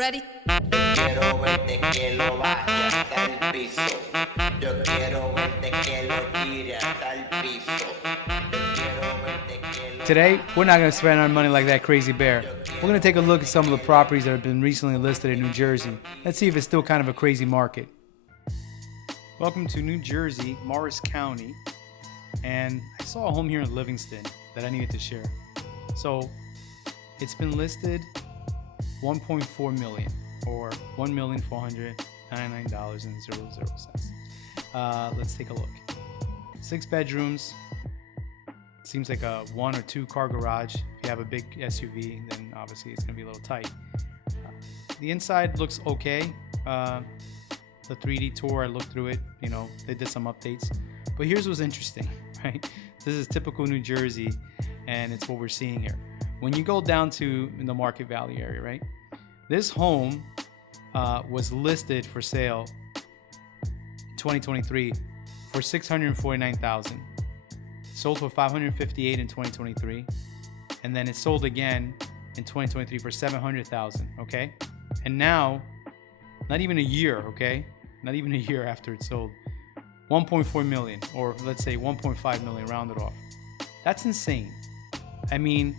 Ready? Quiero verte que lo baje hasta el piso. Yo quiero verte que lo tire hasta el piso. Yo quiero verte que lo Today, we're not going to spend our money like that crazy bear. We're going to take a look at some of the properties that have been recently listed in New Jersey. Let's see if it's still kind of a crazy market. Welcome to New Jersey, Morris County. And I saw a home here in Livingston that I needed to share. So it's been listed $1.4 million or $1,499.00. Let's take a look. 6 bedrooms. Seems like a 1 or 2 car garage. If you have a big SUV, then obviously it's going to be a little tight. The inside looks okay. The 3D tour, I looked through it. You know, they did some updates. But here's what's interesting, right? This is typical New Jersey, and it's what we're seeing here. When you go down to the Market Valley area, right? This home was listed for sale in 2023 for $649,000. Sold for $558,000 in 2023, and then it sold again in 2023 for $700,000. Okay, and now, not even a year. Okay, not even a year after it sold, $1.4 million, or let's say $1.5 million, rounded off. That's insane. I mean,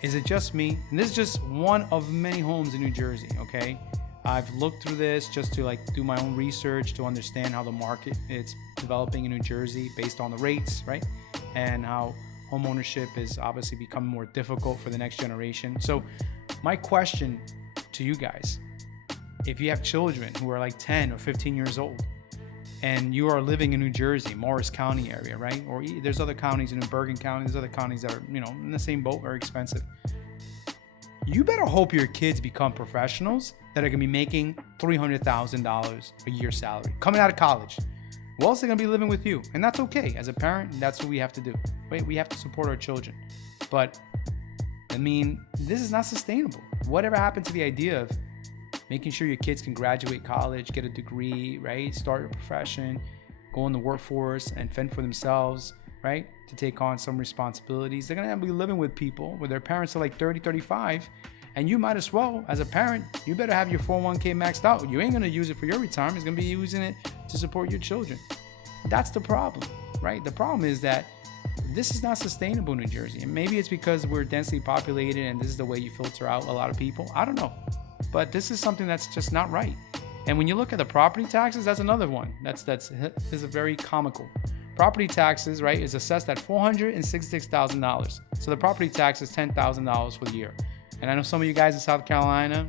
is it just me? And this is just one of many homes in New Jersey. Okay, I've looked through this just to do my own research to understand how the market is developing in New Jersey based on the rates, right? And how home ownership is obviously becoming more difficult for the next generation. So my question to you guys, if you have children who are like 10 or 15 years old and you are living in New Jersey, Morris County area, right? Or there's other counties in Bergen County, there's other counties that are, in the same boat, very expensive. You better hope your kids become professionals that are gonna be making $300,000 a year salary coming out of college. Well, else they're gonna be living with you, and that's okay. As a parent, that's what we have to do. Right? We have to support our children. But I mean, this is not sustainable. Whatever happened to the idea of making sure your kids can graduate college, get a degree, right? Start a profession, go in the workforce and fend for themselves, right? To take on some responsibilities. They're gonna be living with people where their parents are like 30, 35. And you might as well, as a parent, you better have your 401k maxed out. You ain't gonna use it for your retirement. It's gonna be using it to support your children. That's the problem, right? The problem is that this is not sustainable in New Jersey. And maybe it's because we're densely populated and this is the way you filter out a lot of people. I don't know. But this is something that's just not right. And when you look at the property taxes, that's another one. That's is a very comical. Property taxes, right, is assessed at $466,000. So the property tax is $10,000 for the year. And I know some of you guys in South Carolina,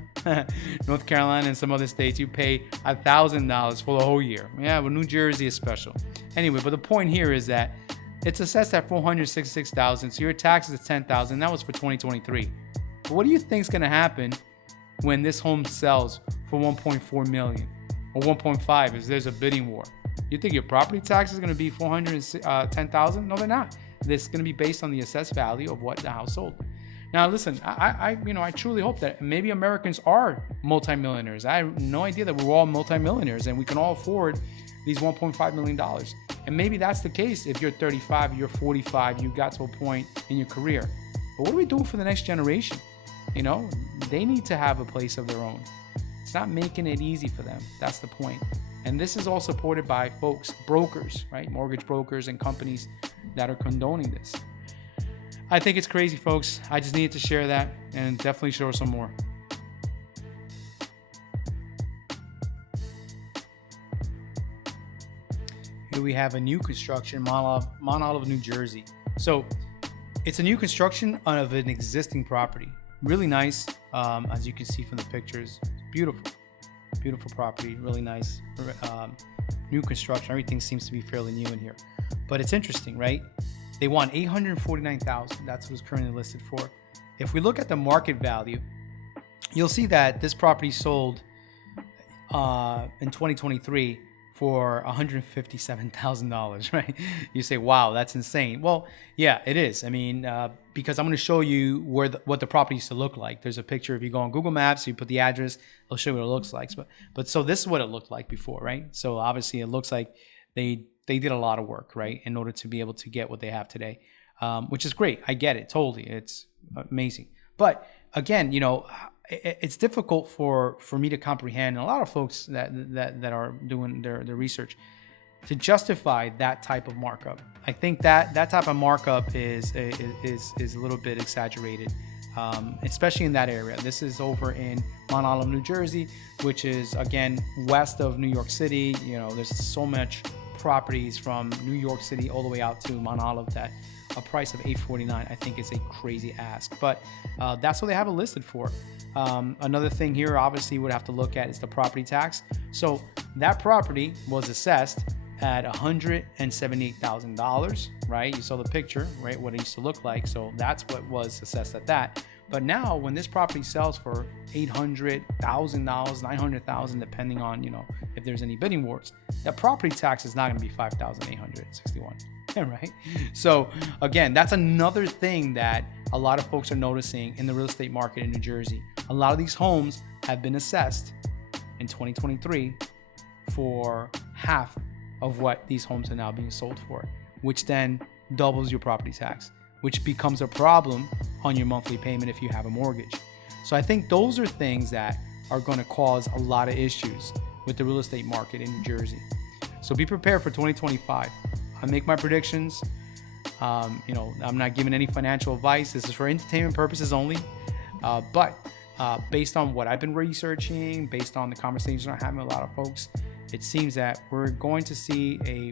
North Carolina, and some other states, you pay $1,000 for the whole year. Yeah, but New Jersey is special. Anyway, but the point here is that it's assessed at $466,000. So your taxes is $10,000. That was for 2023. But what do you think is going to happen when this home sells for $1.4 million or $1.5 if there's a bidding war? You think your property tax is going to be $410,000? No, they're not. This is going to be based on the assessed value of what the house sold. Now, listen, I truly hope that maybe Americans are multimillionaires. I have no idea that we're all multimillionaires and we can all afford these $1.5 million. And maybe that's the case if you're 35, you're 45, you got to a point in your career. But what are we doing for the next generation? They need to have a place of their own. It's not making it easy for them. That's the point. And this is all supported by folks, brokers, right? Mortgage brokers and companies that are condoning this. I think it's crazy, folks. I just needed to share that and definitely show some more. Here we have a new construction, Mount Olive, New Jersey. So it's a new construction of an existing property. Really nice, as you can see from the pictures. Beautiful property, really nice. New construction, everything seems to be fairly new in here. But it's interesting, right? They want $849,000. That's what's currently listed for. If we look at the market value, you'll see that this property sold in 2023 for $157,000, right? You say, wow, that's insane. Well, yeah, it is. I mean, because I'm going to show you what the property used to look like. There's a picture. If you go on Google Maps, you put the address, it'll show you what it looks like. But so this is what it looked like before, right? So obviously it looks like they did a lot of work, right, in order to be able to get what they have today, which is great. I get it totally. It's amazing. But again, it's difficult for me to comprehend, and a lot of folks that are doing their research, to justify that type of markup. I think that type of markup is a little bit exaggerated, especially in that area. This is over in Mount Olive, New Jersey, which is again west of New York City. You know, there's so much properties from New York City all the way out to Mount Olive that a price of $849 I think is a crazy ask, but that's what they have it listed for. Another thing here obviously would have to look at is the property tax. So that property was assessed at $178,000, right? You saw the picture, right? What it used to look like. So that's what was assessed at that. But now when this property sells for $800,000, $900,000, depending on, you know, if there's any bidding wars, that property tax is not going to be $5,861, right? So again, that's another thing that a lot of folks are noticing in the real estate market in New Jersey. A lot of these homes have been assessed in 2023 for half of what these homes are now being sold for, which then doubles your property tax, which becomes a problem on your monthly payment if you have a mortgage. So I think those are things that are going to cause a lot of issues with the real estate market in New Jersey. So be prepared for 2025. I make my predictions. You know, I'm not giving any financial advice. This is for entertainment purposes only. But based on what I've been researching, based on the conversations I'm having with a lot of folks, it seems that we're going to see a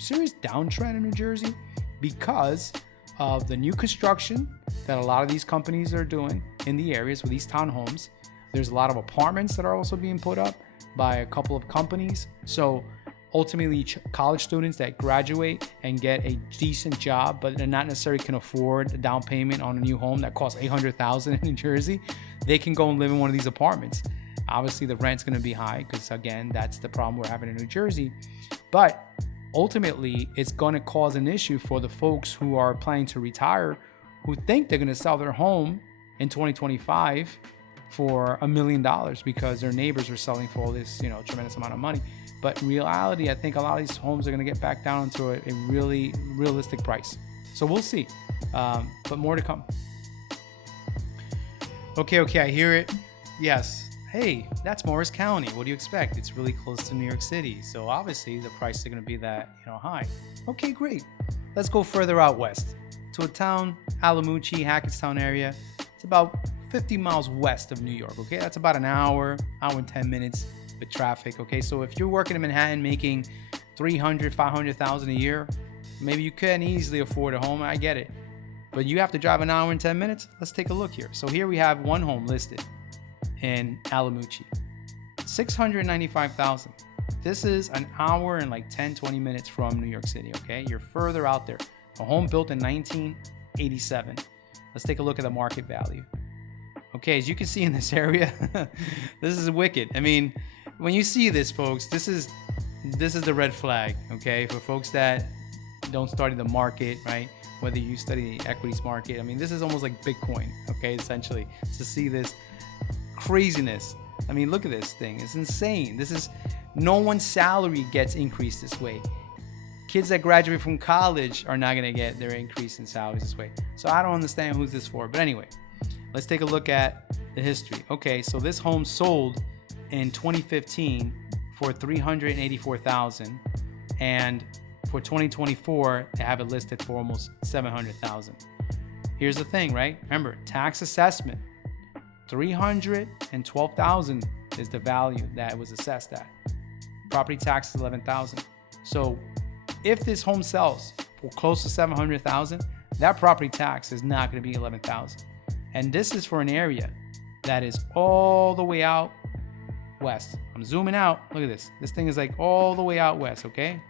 serious downtrend in New Jersey because of the new construction that a lot of these companies are doing in the areas with these townhomes. There's a lot of apartments that are also being put up by a couple of companies. So ultimately, college students that graduate and get a decent job, but they're not necessarily can afford a down payment on a new home that costs $800,000 in New Jersey, they can go and live in one of these apartments. Obviously, the rent's going to be high because, again, that's the problem we're having in New Jersey. But ultimately, it's going to cause an issue for the folks who are planning to retire, who think they're going to sell their home in 2025 for $1 million because their neighbors are selling for all this, you know, tremendous amount of money. But in reality, I think a lot of these homes are going to get back down to a really realistic price. So we'll see. But more to come. Okay, I hear it. Yes. Hey, that's Morris County. What do you expect? It's really close to New York City. So obviously the prices are going to be that, you know, high. Okay, great. Let's go further out west to a town, Alamucci, Hackettstown area. It's about 50 miles west of New York. Okay, that's about an hour and 10 minutes with traffic. Okay, so if you're working in Manhattan making $300,000, $500,000 a year, maybe you can easily afford a home. I get it, but you have to drive an hour and 10 minutes. Let's take a look here. So here we have one home listed in Alamucci, $695,000. This is an hour and like 10-20 minutes from New York City. Okay, you're further out there. A home built in 1987. Let's take a look at the market value. Okay, as you can see in this area, this is wicked. I mean, when you see this, folks, this is the red flag. Okay, for folks that don't study the market, right? Whether you study the equities market, I mean, this is almost like Bitcoin. Okay, essentially, to see this craziness. I mean, look at this thing. It's insane. This is, no one's salary gets increased this way. Kids that graduate from college are not going to get their increase in salaries this way. So I don't understand who's this for. But anyway, let's take a look at the history. Okay, so this home sold in 2015 for $384,000, and for 2024 they have it listed for almost $700,000. Here's the thing, right? Remember, tax assessment, $312,000 is the value that it was assessed at. Property tax is $11,000. So if this home sells for close to $700,000, that property tax is not going to be $11,000. And this is for an area that is all the way out west. I'm zooming out. Look at this. This thing is like all the way out west, okay?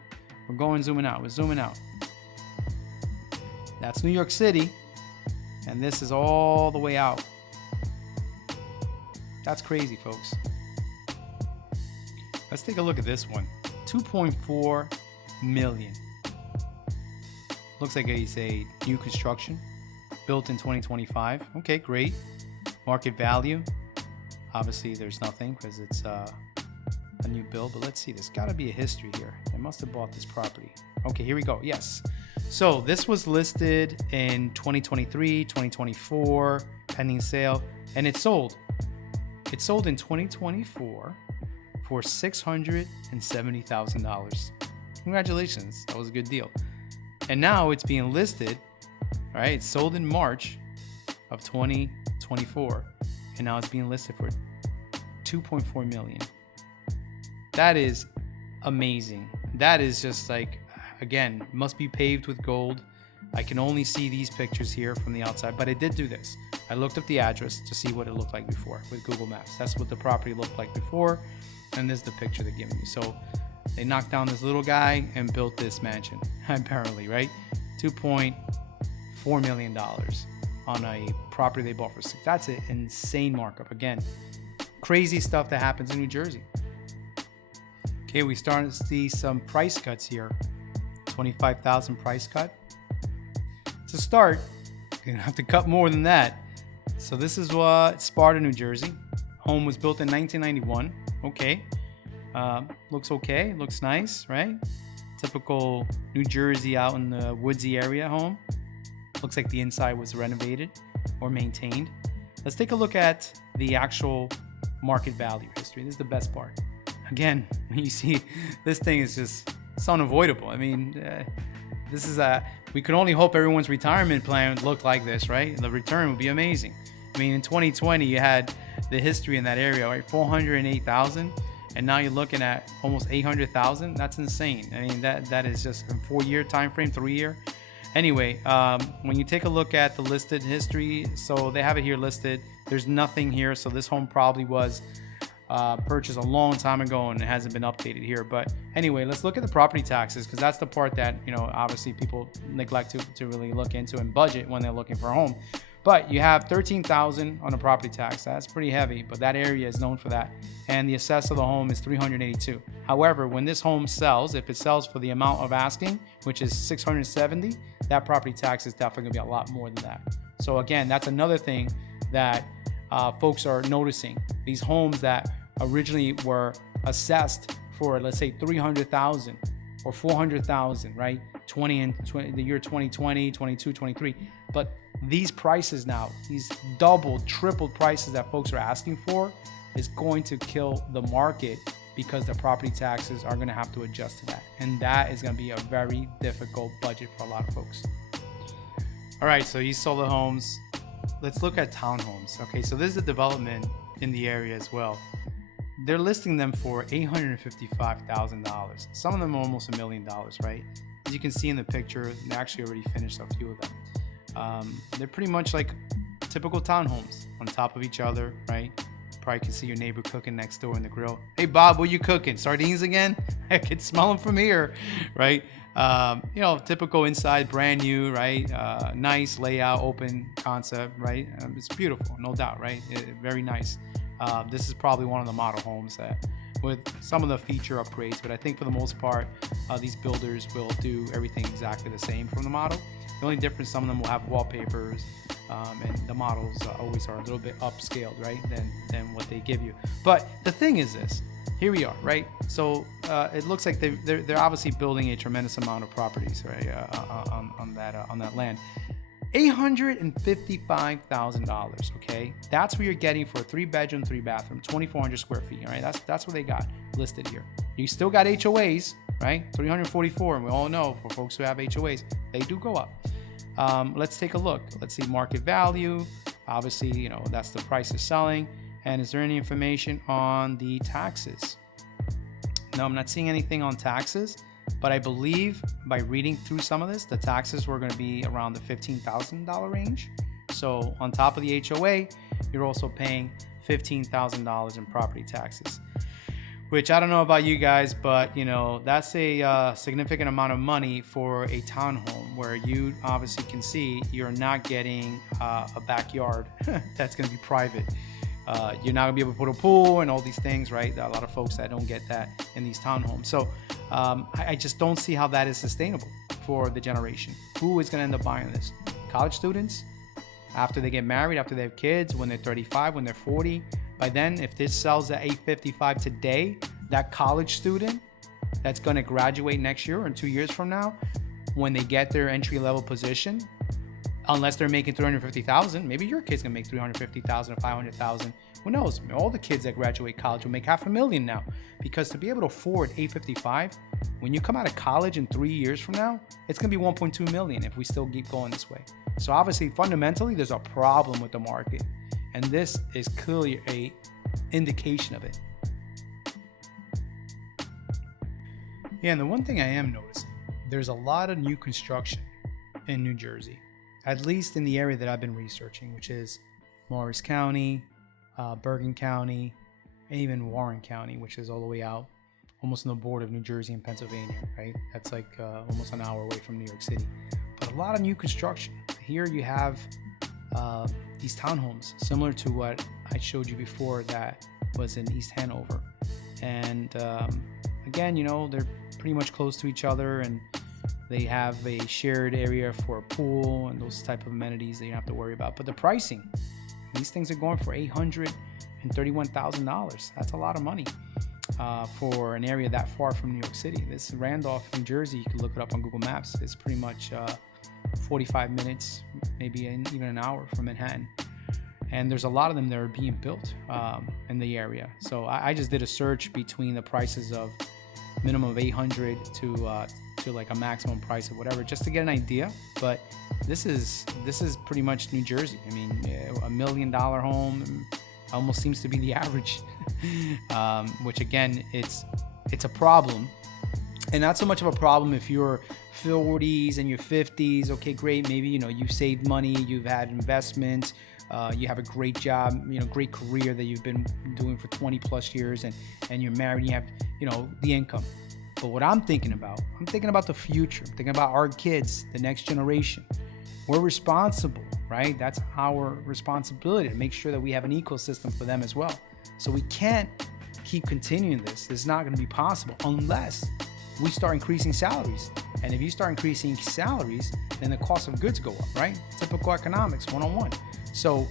We're going zooming out. We're zooming out. That's New York City. And this is all the way out. That's crazy, folks. Let's take a look at this one. 2.4 million. Looks like it's a new construction built in 2025. Okay, great. Market value. Obviously, there's nothing because it's a new build. But let's see. There's got to be a history here. They must have bought this property. Okay, here we go. Yes. So this was listed in 2023, 2024, pending sale, and it sold It sold in 2024 for $670,000. Congratulations, that was a good deal. And now it's being listed, right? It sold in March of 2024, and now it's being listed for $2.4 million. That is amazing. That is just like, again, must be paved with gold. I can only see these pictures here from the outside, but I did do this. I looked up the address to see what it looked like before with Google Maps. That's what the property looked like before, and this is the picture they're giving me. So they knocked down this little guy and built this mansion, apparently, right? $2.4 million on a property they bought for $6. That's an insane markup. Again, crazy stuff that happens in New Jersey. Okay, we starting to see some price cuts here. 25,000 price cut. To start, you're gonna have to cut more than that. So this is what Sparta, New Jersey. Home was built in 1991. Okay, looks okay, looks nice, right? Typical New Jersey out in the woodsy area home. Looks like the inside was renovated or maintained. Let's take a look at the actual market value history. This is the best part. Again, when you see this thing is just, it's unavoidable. I mean, this is we could only hope everyone's retirement plan looked like this, right? The return would be amazing. I mean, in 2020, you had the history in that area, right? 408,000, and now you're looking at almost 800,000. That's insane. I mean, that is just a 4-year time frame, 3-year. Anyway, when you take a look at the listed history, so they have it here listed. There's nothing here, so this home probably was purchased a long time ago and it hasn't been updated here. But anyway, let's look at the property taxes, because that's the part that, you know, obviously people neglect to really look into and budget when they're looking for a home. But you have $13,000 on a property tax. That's pretty heavy, but that area is known for that. And the assess of the home is $382. However, when this home sells, if it sells for the amount of asking, which is $670, that property tax is definitely gonna be a lot more than that. So again, that's another thing that folks are noticing. These homes that originally were assessed for, let's say, $300,000 or $400,000, right? The year 2020, 22, 23. But these prices now, these doubled, tripled prices that folks are asking for, is going to kill the market, because the property taxes are going to have to adjust to that. And that is going to be a very difficult budget for a lot of folks. All right, so you sold the homes. Let's look at townhomes. Okay, so this is a development in the area as well. They're listing them for $855,000. Some of them are almost $1 million, right? As you can see in the picture, they actually already finished a few of them. They're pretty much like typical townhomes on top of each other, right? Probably can see your neighbor cooking next door in the grill. Hey Bob, what you cooking? Sardines again? I can smell them from here, right? You know, typical inside, brand new, right? Nice layout, open concept, right? It's beautiful, no doubt, right? Very nice. This is probably one of the model homes that, with some of the feature upgrades, but I think for the most part, these builders will do everything exactly the same from the model. The only difference, some of them will have wallpapers, and the models always are a little bit upscaled, right, than what they give you. But the thing is this, here we are, right? So it looks like they're obviously building a tremendous amount of properties, right, on that land. $855,000, okay? That's what you're getting for a 3-bedroom, 3-bathroom, 2,400 square feet, all right? That's what they got listed here. You still got HOAs, right? 344, and we all know for folks who have HOAs, they do go up. Let's take a look. Let's see market value. Obviously, you know, that's the price of selling. And is there any information on the taxes? No, I'm not seeing anything on taxes. But I believe by reading through some of this, the taxes were going to be around the $15,000 range. So on top of the HOA, you're also paying $15,000 in property taxes, which I don't know about you guys, but you know, that's a significant amount of money for a townhome, where you obviously can see you're not getting a backyard that's going to be private. You're not gonna be able to put a pool and all these things, right? There are a lot of folks that don't get that in these townhomes. So I just don't see how that is sustainable for the generation. Who is gonna end up buying this? College students, after they get married, after they have kids, when they're 35, when they're 40. By then, if this sells at $855 today, that college student that's gonna graduate next year or 2 years from now, when they get their entry-level position, unless they're making 350,000. Maybe your kid's gonna make 350,000 or 500,000. Who knows? All the kids that graduate college will make $500,000 now, because to be able to afford 855, when you come out of college in 3 years from now, it's gonna be 1.2 million if we still keep going this way. So obviously, fundamentally, there's a problem with the market, and this is clearly a indication of it. Yeah, and the one thing I am noticing, there's a lot of new construction in New Jersey, at least in the area that I've been researching, which is Morris County, Bergen County, and even Warren County, which is all the way out, almost on the border of New Jersey and Pennsylvania, right? That's like almost an hour away from New York City. But a lot of new construction. Here you have these townhomes, similar to what I showed you before that was in East Hanover. And again, you know, they're pretty much close to each other, and they have a shared area for a pool and those type of amenities that you don't have to worry about. But the pricing, these things are going for $831,000. That's a lot of money for an area that far from New York City. This Randolph, New Jersey, you can look it up on Google Maps. It's pretty much 45 minutes, maybe even an hour from Manhattan. And there's a lot of them that are being built in the area. So I just did a search between the prices of minimum of 800 to like a maximum price of whatever, just to get an idea. But this is pretty much New Jersey. I mean, $1 million home almost seems to be the average, which again, it's a problem. And not so much of a problem if you're 40s and your 50s. Okay, great. Maybe, you know, you've saved money, you've had investments, you have a great job, you know, great career that you've been doing for 20 plus years, and you're married and you have, you know, the income. But what I'm thinking about the future. I'm thinking about our kids, the next generation. We're responsible, right? That's our responsibility to make sure that we have an ecosystem for them as well. So we can't keep continuing this. It's not going to be possible unless we start increasing salaries. And if you start increasing salaries, then the cost of goods go up, right? Typical economics, one-on-one. So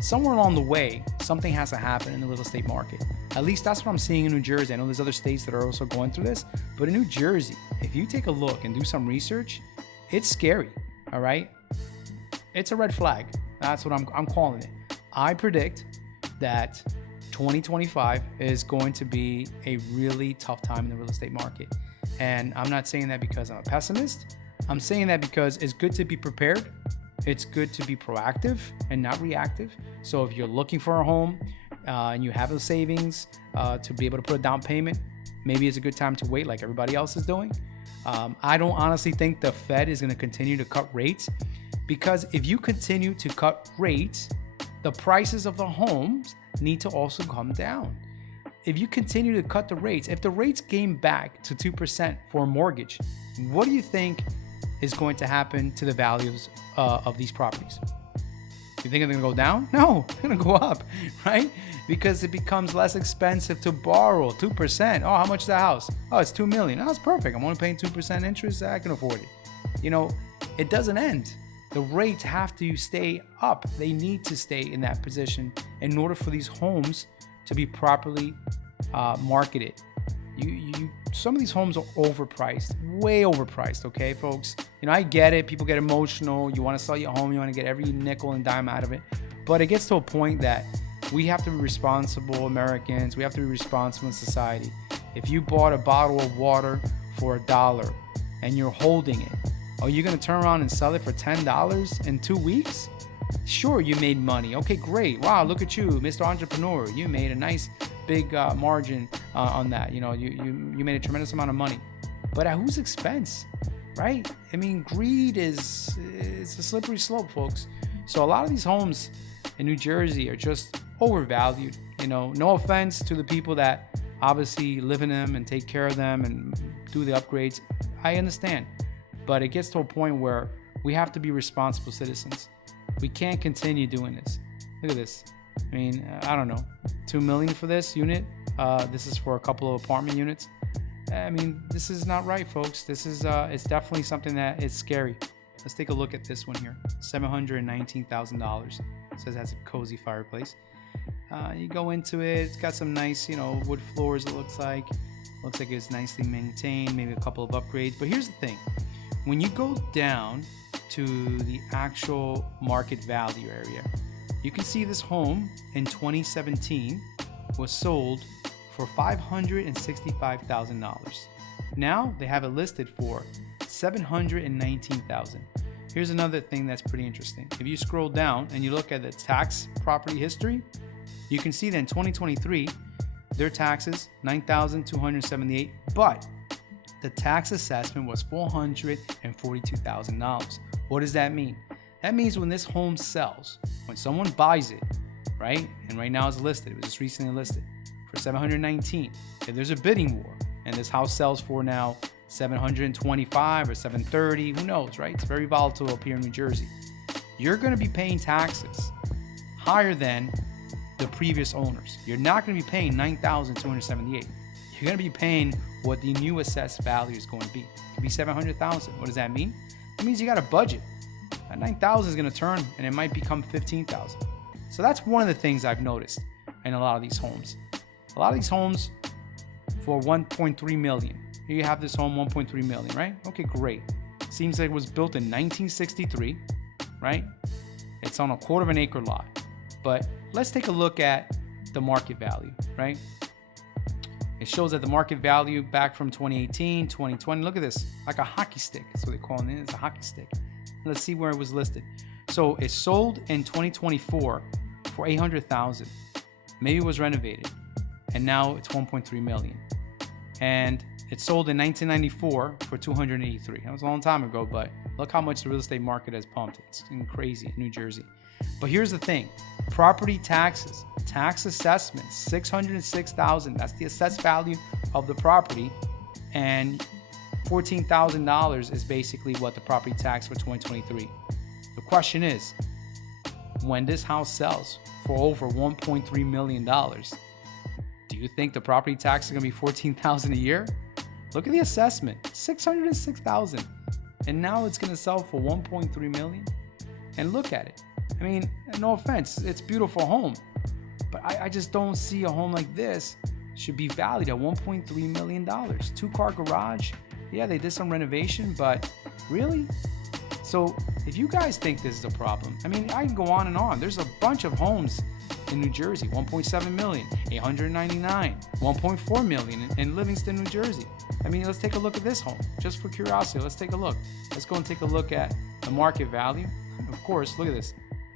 somewhere along the way, something has to happen in the real estate market. At least that's what I'm seeing in New Jersey. I know there's other states that are also going through this, but in New Jersey, if you take a look and do some research, it's scary, all right? It's a red flag. That's what I'm calling it. I predict that 2025 is going to be a really tough time in the real estate market. And I'm not saying that because I'm a pessimist. I'm saying that because it's good to be prepared. It's good to be proactive and not reactive. So if you're looking for a home and you have the savings to be able to put a down payment, maybe it's a good time to wait like everybody else is doing. I don't honestly think the Fed is going to continue to cut rates, because if you continue to cut rates, the prices of the homes need to also come down. If you continue to cut the rates, if the rates came back to 2% for a mortgage, what do you think is going to happen to the values of these properties? You think they're going to go down? No, they're going to go up, right? Because it becomes less expensive to borrow. 2%. Oh, how much is the house? Oh, it's $2 million. Oh, that's perfect. I'm only paying 2% interest. I can afford it. You know, it doesn't end. The rates have to stay up. They need to stay in that position in order for these homes to be properly marketed. Some of these homes are overpriced, way overpriced. Okay, folks. You know, I get it. People get emotional. You want to sell your home. You want to get every nickel and dime out of it. But it gets to a point that we have to be responsible Americans. We have to be responsible in society. If you bought a bottle of water for $1 and you're holding it, are you going to turn around and sell it for $10 in 2 weeks? Sure, you made money. Okay, great. Wow, look at you, Mr. Entrepreneur. You made a nice big margin on that. You know, you made a tremendous amount of money. But at whose expense, right? I mean, greed it's a slippery slope, folks. So a lot of these homes in New Jersey are just overvalued. You know, no offense to the people that obviously live in them and take care of them and do the upgrades. I understand. But it gets to a point where we have to be responsible citizens. We can't continue doing this. Look at this. I mean, I don't know, $2 million for this unit. This is for a couple of apartment units. I mean, this is not right, folks. This is it's definitely something that is scary. Let's take a look at this one here. $719,000. It says it has a cozy fireplace. You go into it. It's got some nice, you know, wood floors. It looks like it's nicely maintained. Maybe a couple of upgrades. But here's the thing: when you go down to the actual market value area. You can see this home in 2017 was sold for $565,000. Now they have it listed for $719,000. Here's another thing that's pretty interesting. If you scroll down and you look at the tax property history, you can see that in 2023, their taxes $9,278, but the tax assessment was $442,000. What does that mean? That means when this home sells, when someone buys it, right? And right now it's listed, it was just recently listed for $719. If there's a bidding war and this house sells for now $725 or $730, who knows, right? It's very volatile up here in New Jersey. You're going to be paying taxes higher than the previous owners. You're not going to be paying $9,278. You're going to be paying what the new assessed value is going to be. It could be $700,000. What does that mean? It means you got a budget. That $9,000 is going to turn and it might become $15,000. So that's one of the things I've noticed in a lot of these homes. A lot of these homes for $1.3 million. Here you have this home, $1.3 million, right? Okay, great. Seems like it was built in 1963, right? It's on a 1/4 acre lot. But let's take a look at the market value, right? It shows that the market value back from 2018, 2020, look at this, like a hockey stick. That's what they call it. It's a hockey stick. Let's see where it was listed. So it sold in 2024 for $800,000. Maybe it was renovated, and now it's $1.3 million. And it sold in 1994 for $283. That was a long time ago, but look how much the real estate market has pumped. It's crazy in New Jersey. But here's the thing. Property taxes, tax assessment, $606,000. That's the assessed value of the property. And $14,000 is basically what the property tax for 2023. The question is, when this house sells for over $1.3 million, do you think the property tax is going to be $14,000 a year? Look at the assessment, $606,000. And now it's going to sell for $1.3 million. And look at it. I mean, no offense, it's a beautiful home, but I just don't see a home like this should be valued at $1.3 million. 2-car garage. Yeah, they did some renovation, but really? So if you guys think this is a problem, I mean, I can go on and on. There's a bunch of homes in New Jersey, 1.7 million, 899, 1.4 million in Livingston, New Jersey. I mean, let's take a look at this home, just for curiosity. Let's take a look. Let's go and take a look at the market value. Of course, look at this.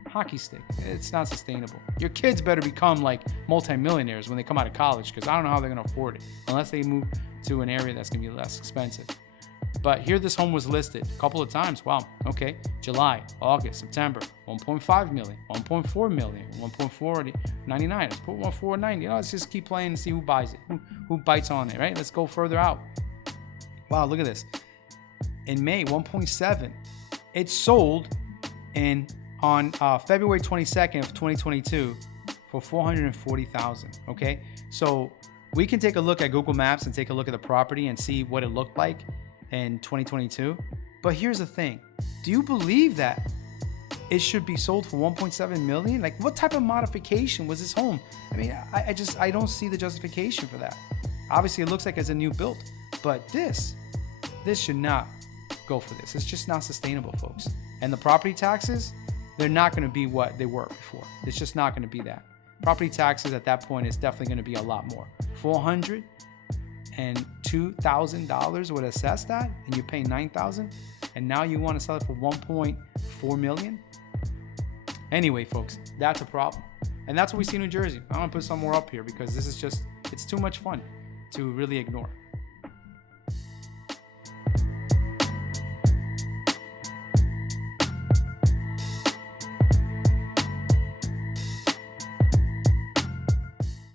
Hockey stick. It's not sustainable. Your kids better become like multimillionaires when they come out of college, because I don't know how they're going to afford it unless they move to an area that's going to be less expensive. But here this home was listed a couple of times. Wow. Okay. July, August, September, 1.5 million, 1.4 million, 1.499. Let's put 1.490. Let's just keep playing and see who buys it, who bites on it, right? Let's go further out. Wow, look at this. In May, 1.7. It sold on February 22nd of 2022 for $440,000. Okay. So we can take a look at Google Maps and take a look at the property and see what it looked like in 2022. But here's the thing. Do you believe that it should be sold for 1.7 million? Like, what type of modification was this home? I mean, I don't see the justification for that. Obviously, it looks like it's a new build, but this should not go for this. It's just not sustainable, folks. And the property taxes, they're not going to be what they were before. It's just not going to be that. Property taxes at that point is definitely going to be a lot more. $402,000 would assess that, and you pay $9,000, and now you want to sell it for $1.4 million. Anyway, folks, that's a problem, and that's what we see in New Jersey. I'm gonna put some more up here because this is just—it's too much fun to really ignore.